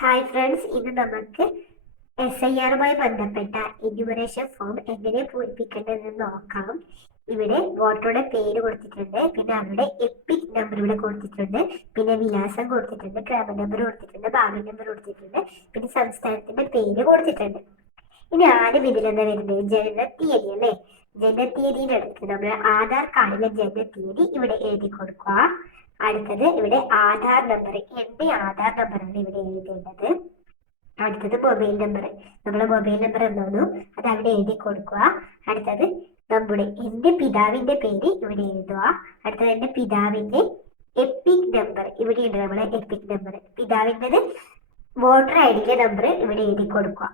Hi friends ഇന്ന് നമുക്ക് S I ആറുമായി ബന്ധപ്പെട്ട എന്യൂമറേഷൻ ഫോം എങ്ങനെ പൂരിപ്പിക്കേണ്ടതെന്ന് നോക്കാം. ഇവിടെ വോട്ടറുടെ പേര് കൊടുത്തിട്ടുണ്ട് പിന്നെ അവരുടെ എപ്പിക് നമ്പർ ഇവിടെ കൊടുത്തിട്ടുണ്ട് പിന്നെ വിലാസം കൊടുത്തിട്ടുണ്ട് ക്രമ നമ്പർ കൊടുത്തിട്ടുണ്ട് ബാങ്ക് നമ്പർ കൊടുത്തിട്ടുണ്ട് പിന്നെ സംസ്ഥാനത്തിന്റെ പേര് കൊടുത്തിട്ടുണ്ട്. ഇനി ആദ്യം ഇതിലെന്താ വരുന്നത്? ജനന തീയതി അല്ലേ? ജനന തീയതിയുടെ അടുത്ത് നമ്മൾ ആധാർ കാർഡിലെ ജനന തീയതി ഇവിടെ എഴുതി കൊടുക്കുക. അടുത്തത് ഇവിടെ ആധാർ നമ്പർ എന്റെ ആധാർ നമ്പറാണ് ഇവിടെ എഴുതേണ്ടത്. അടുത്തത് മൊബൈൽ നമ്പർ നമ്മളെ മൊബൈൽ നമ്പർ എന്താണോ അത് അവിടെ എഴുതി കൊടുക്കുക. അടുത്തത് നമ്മുടെ എന്റെ പിതാവിന്റെ പേര് ഇവിടെ എഴുതുക. അടുത്തത് എന്റെ പിതാവിന്റെ എപ്പിക് നമ്പർ ഇവിടെയുണ്ട് നമ്മളെ എപ്പിക് നമ്പർ പിതാവിന്റെത് വോട്ടർ ഐ ഡിയുടെ നമ്പർ ഇവിടെ എഴുതി കൊടുക്കുക.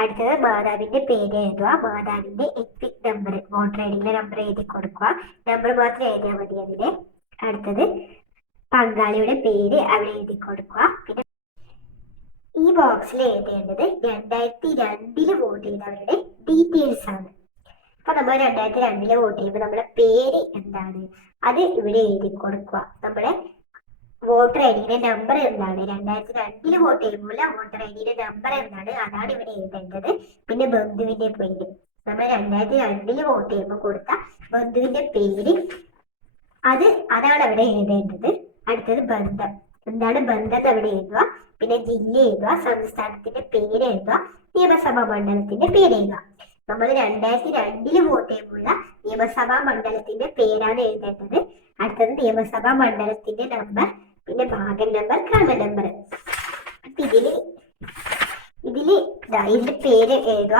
അടുത്തത് മാതാവിന്റെ പേര് എഴുതുക. മാതാവിന്റെ EPIC number voter I number എഴുതി കൊടുക്കുക. നമ്പർ മാത്രം എഴുതിയാൽ മതി അതിന് അടുത്തത് പങ്കാളിയുടെ പേര് അവിടെ എഴുതി കൊടുക്കുക. പിന്നെ ഈ ബോക്സിൽ എഴുതേണ്ടത് രണ്ടായിരത്തി രണ്ടിൽ വോട്ട് ചെയ്തവരുടെ ഡീറ്റെയിൽസ് ആണ്. അപ്പൊ നമ്മൾ രണ്ടായിരത്തി രണ്ടിൽ വോട്ട് ചെയ്യുമ്പോൾ നമ്മുടെ പേര് എന്താണ്? അത് ഇവിടെ എഴുതി കൊടുക്കുക. നമ്മുടെ വോട്ടർ ഐ ഡിയുടെ നമ്പർ എന്താണ് രണ്ടായിരത്തി രണ്ടിൽ വോട്ട് ചെയ്യുമ്പോൾ വോട്ടർ ഐ ഡിയുടെ നമ്പർ എന്താണ് അതാണ് ഇവിടെ എഴുതേണ്ടത്. പിന്നെ ബന്ധുവിന്റെ പേര്. നമ്മൾ രണ്ടായിരത്തി രണ്ടിൽ വോട്ട് ചെയ്യുമ്പോൾ കൊടുത്ത ബന്ധുവിന്റെ പേര്. അത് അതാണ് അവിടെ എഴുതേണ്ടത്. അടുത്തത് ബന്ധം. എന്താണ് ബന്ധം അവിടെ എഴുതുക. പിന്നെ ജില്ല എഴുതുക സംസ്ഥാനത്തിന്റെ പേര് എഴുതുക നിയമസഭാ മണ്ഡലത്തിന്റെ പേര് എഴുതുക. നമ്മൾ രണ്ടായിരത്തി രണ്ടിൽ വോട്ട് ചെയ്യുമ്പോൾ നിയമസഭാ മണ്ഡലത്തിന്റെ പേരാണ് എഴുതേണ്ടത്. അടുത്തത് നിയമസഭാ മണ്ഡലത്തിന്റെ നമ്പർ പിന്നെ ഭാഗം നമ്പർ ക്രമ നമ്പർ അപ്പൊ ഇതിൽ ഇതിൽ ഇതിന്റെ പേര് എഴുതുക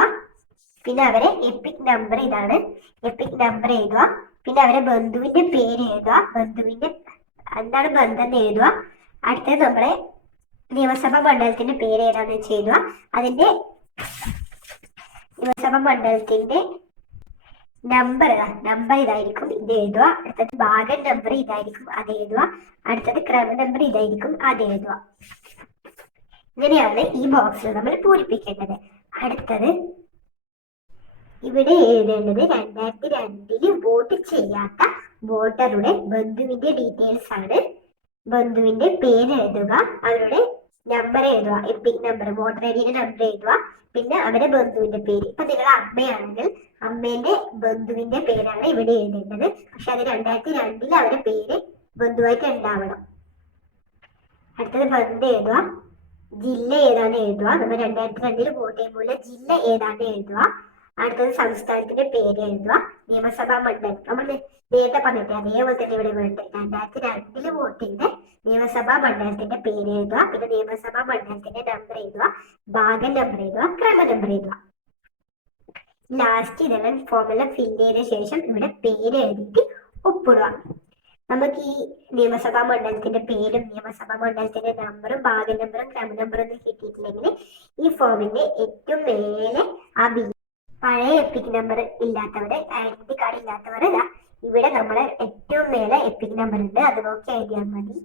പിന്നെ അവരെ എപ്പിക് നമ്പർ ഇതാണ്. എപ്പിക് നമ്പർ എഴുതുക പിന്നെ അവരെ ബന്ധുവിന്റെ പേര് എഴുതുക ബന്ധുവിന്റെ എന്താണ് ബന്ധം എഴുതുക അടുത്തത് നമ്മളെ നിയമസഭാ മണ്ഡലത്തിന്റെ പേര് ഏതാണെന്ന് വെച്ച് എഴുതുക അതിന്റെ നിയമസഭാ മണ്ഡലത്തിന്റെ നമ്പർ നമ്പർ ഇതായിരിക്കും. ഇത് എഴുതുക. അടുത്തത് ഭാഗം നമ്പർ ഇതായിരിക്കും. അത് എഴുതുക. അടുത്തത് ക്രമ നമ്പർ ഇതായിരിക്കും. അത് എഴുതുക. ഇങ്ങനെയാണ് ഈ ബോക്സിൽ നമ്മൾ പൂരിപ്പിക്കേണ്ടത്. അടുത്തത് ഇവിടെ എഴുതേണ്ടത് രണ്ടായിരത്തി രണ്ടിൽ വോട്ട് ചെയ്യാത്ത വോട്ടറുടെ ബന്ധുവിന്റെ ഡീറ്റെയിൽസ് ആണ്. ബന്ധുവിന്റെ പേര് എഴുതുക അവരുടെ നമ്പർ എഴുതുക. എപ്പിക് നമ്പർ വോട്ടർ ഐ ഡിയുടെ നമ്പർ എഴുതുക. പിന്നെ അവരുടെ ബന്ധുവിന്റെ പേര്. ഇപ്പൊ നിങ്ങൾ അമ്മയാണെങ്കിൽ അമ്മേന്റെ ബന്ധുവിന്റെ പേരാണ് ഇവിടെ എഴുതേണ്ടത്. പക്ഷെ അത് രണ്ടായിരത്തി രണ്ടിൽ അവരുടെ പേര് ബന്ധുവായിട്ട് ഉണ്ടാവണം. അടുത്തത് ബന്ധം എഴുതുക. ജില്ല ഏതാണ് എഴുതുക? നമ്മൾ രണ്ടായിരത്തി രണ്ടിൽ വോട്ട് ചെയ്യുമ്പോൾ ജില്ല ഏതാണ് എഴുതുക? അടുത്തത് സംസ്ഥാനത്തിന്റെ പേര് എഴുതുക. നിയമസഭാ മണ്ഡലം. നമ്മൾ നേരത്തെ പറഞ്ഞിട്ട് അതേപോലെ തന്നെ ഇവിടെ വേണ്ടത് രണ്ടായിരത്തി രണ്ടിൽ വോട്ട് ചെയ്ത് നിയമസഭാ മണ്ഡലത്തിന്റെ പേര് എഴുതുക. പിന്നെ നിയമസഭാ മണ്ഡലത്തിന്റെ നമ്പർ എഴുതുക. ഭാഗം നമ്പർ എഴുതുക. ക്രമ നമ്പർ എഴുതുക. ലാസ്റ്റ് ഇതെല്ലാം ഫോമെല്ലാം ഫിൽ ചെയ്ത ശേഷം ഇവിടെ പേര് എഴുതിയിട്ട് ഒപ്പിടുക. നമുക്ക് ഈ നിയമസഭാ മണ്ഡലത്തിന്റെ പേരും നിയമസഭാ മണ്ഡലത്തിന്റെ നമ്പറും ഭാഗ നമ്പറും ക്രമ നമ്പറും ഒന്നും കിട്ടിയിട്ടില്ലെങ്കിൽ ഈ ഫോമിന്റെ ഏറ്റവും മേലെ ആ പഴയ എപ്പിക് നമ്പർ ഇല്ലാത്തവര് ഐഡന്റിറ്റി കാർഡ് ഇല്ലാത്തവർ ഇവിടെ നമ്മളെ ഏറ്റവും മേലെ എപ്പിക് നമ്പർ ഉണ്ട്. അത് നോക്കി എഴുതിയാൽ മതി.